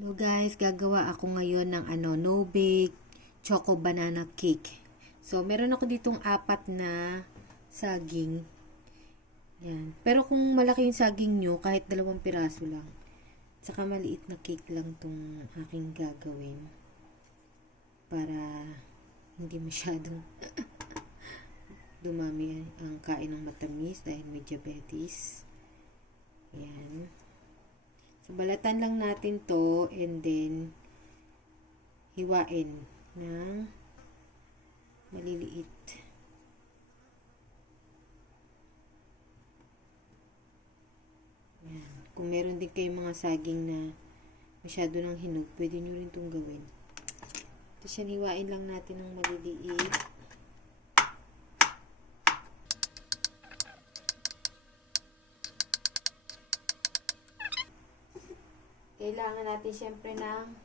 Hello guys, gagawa ako ngayon ng no bake choco banana cake. So, meron ako ditong 4 na saging. Yan. Pero kung malaki yung saging nyo, kahit 2 piraso lang. Saka maliit na cake lang tong aking gagawin. Para hindi masyadong dumami ang kain ng matamis dahil may diabetes. Yan. So, balatan lang natin to and then hiwain ng maliliit. Yan. Kung meron din kayong mga saging na masyado ng hinog, pwede nyo rin itong gawin. Tapos yan, hiwain lang natin ng maliliit. Kailangan natin syempre ng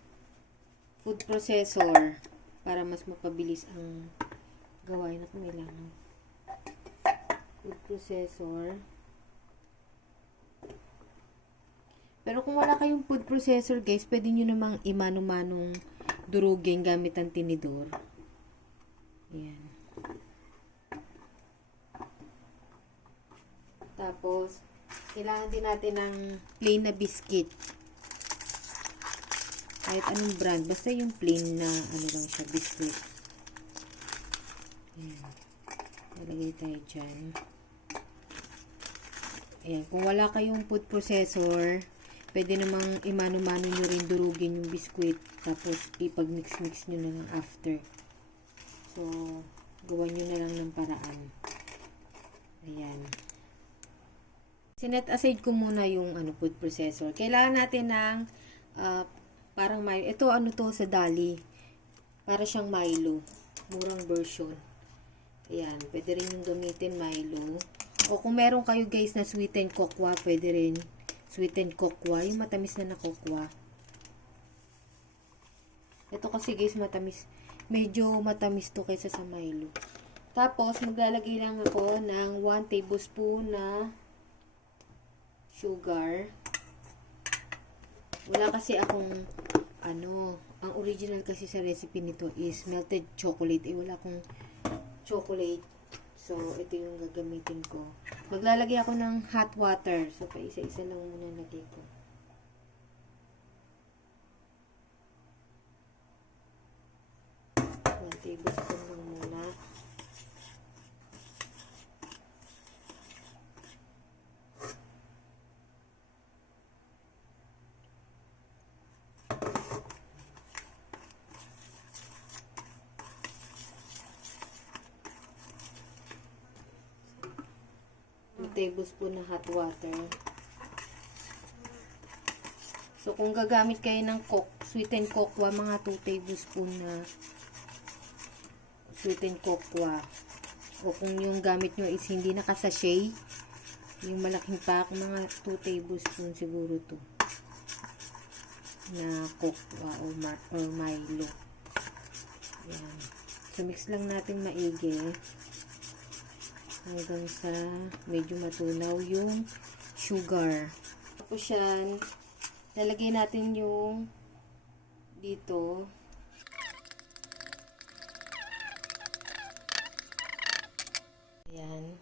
food processor para mas mapabilis ang gawain na kailangan. Food processor. Pero kung wala kayong food processor, guys, pwede nyo namang imano-manong durugin gamit ang tinidor. Ayan. Tapos, kailangan din natin ng plain na biscuit. Kahit anong brand. Basta yung plain na lang siya, biscuit. Ayan. Nalagay tayo dyan. Ayan. Kung wala kayong food processor, pwede namang imano-mano nyo rin durugin yung biscuit. Tapos, ipag-mix-mix nyo na lang after. So, gawa nyo na lang ng paraan. Ayan. Sinet aside ko muna yung food processor. Kailangan natin ng parang Milo. Ito to sa Dali. Para siyang Milo. Murang version. Ayan. Pwede rin yung gamitin Milo. O kung meron kayo guys na sweetened cocoa, pwede rin. Sweetened cocoa. Yung matamis na cocoa. Ito kasi guys matamis. Medyo matamis to kaysa sa Milo. Tapos maglalagay lang ako ng 1 tablespoon na sugar. Wala kasi akong ang original kasi sa recipe nito is melted chocolate. Wala akong chocolate. So, ito yung gagamitin ko. Maglalagay ako ng hot water. So, pa isa-isa lang muna lagay ko. One tablespoon lang muna. Tablespoon na hot water. So, kung gagamit kayo ng sweetened cocoa, mga 2 tablespoon na sweetened cocoa. O kung yung gamit nyo is hindi nakasachet, yung malaking pack, mga 2 tablespoon siguro to na cocoa or Milo. Yan. So, mix lang natin maigi. Hanggang sa medyo matunaw yung sugar. Tapos yan, lalagay natin yung dito. Ayan.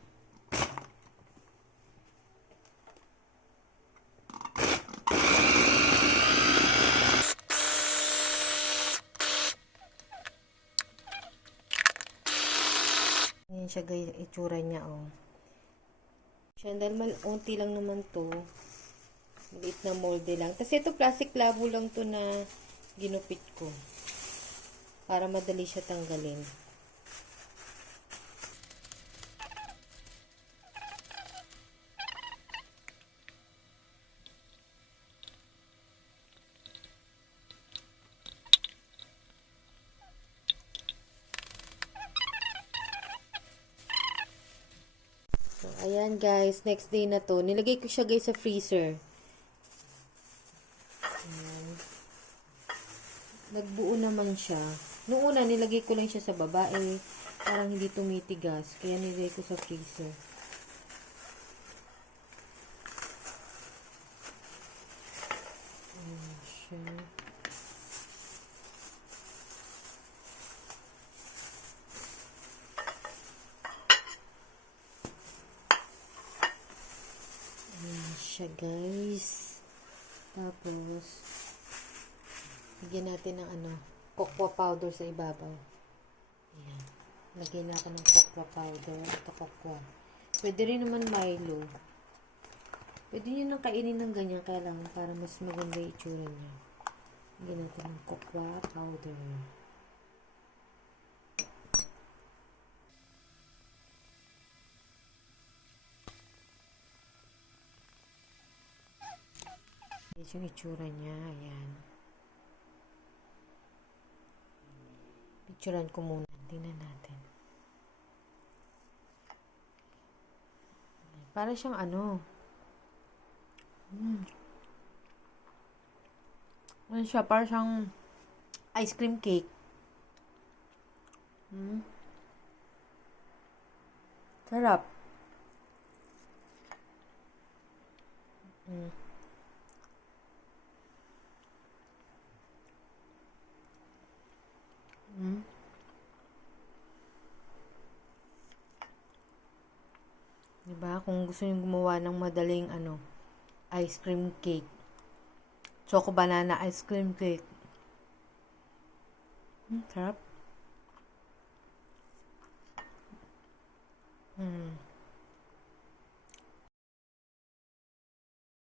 Ayan siya guys, itsura niya Siya, dahil unti lang naman to. Maliit na molde lang. Kasi ito plastic labo lang to na ginupit ko. Para madali siya tanggalin. Ayan guys, next day na to. Nilagay ko siya guys sa freezer. Ayan. Nagbuo naman siya. Noong una, nilagay ko lang siya sa baba. Parang hindi tumitigas. Kaya nilagay ko sa freezer. Ayan siya. siya, guys. Tapos, lagyan natin ng cocoa powder sa ibabaw. Ayan. Lagyan natin ng cocoa powder. Ito cocoa. Pwede rin naman Milo. Pwede nyo nang kainin ng ganyan. Kailangan para mas maganda yung itsura niya. Lagyan natin ng cocoa powder. Ito yung itsura niya. Ayan. Picturean ko muna. Tingnan natin. Para siyang ano siya? Para siyang ice cream cake. Sarap. Diba? Kung gusto niyo gumawa ng madaling ice cream cake. Choco banana ice cream cake. Sarap.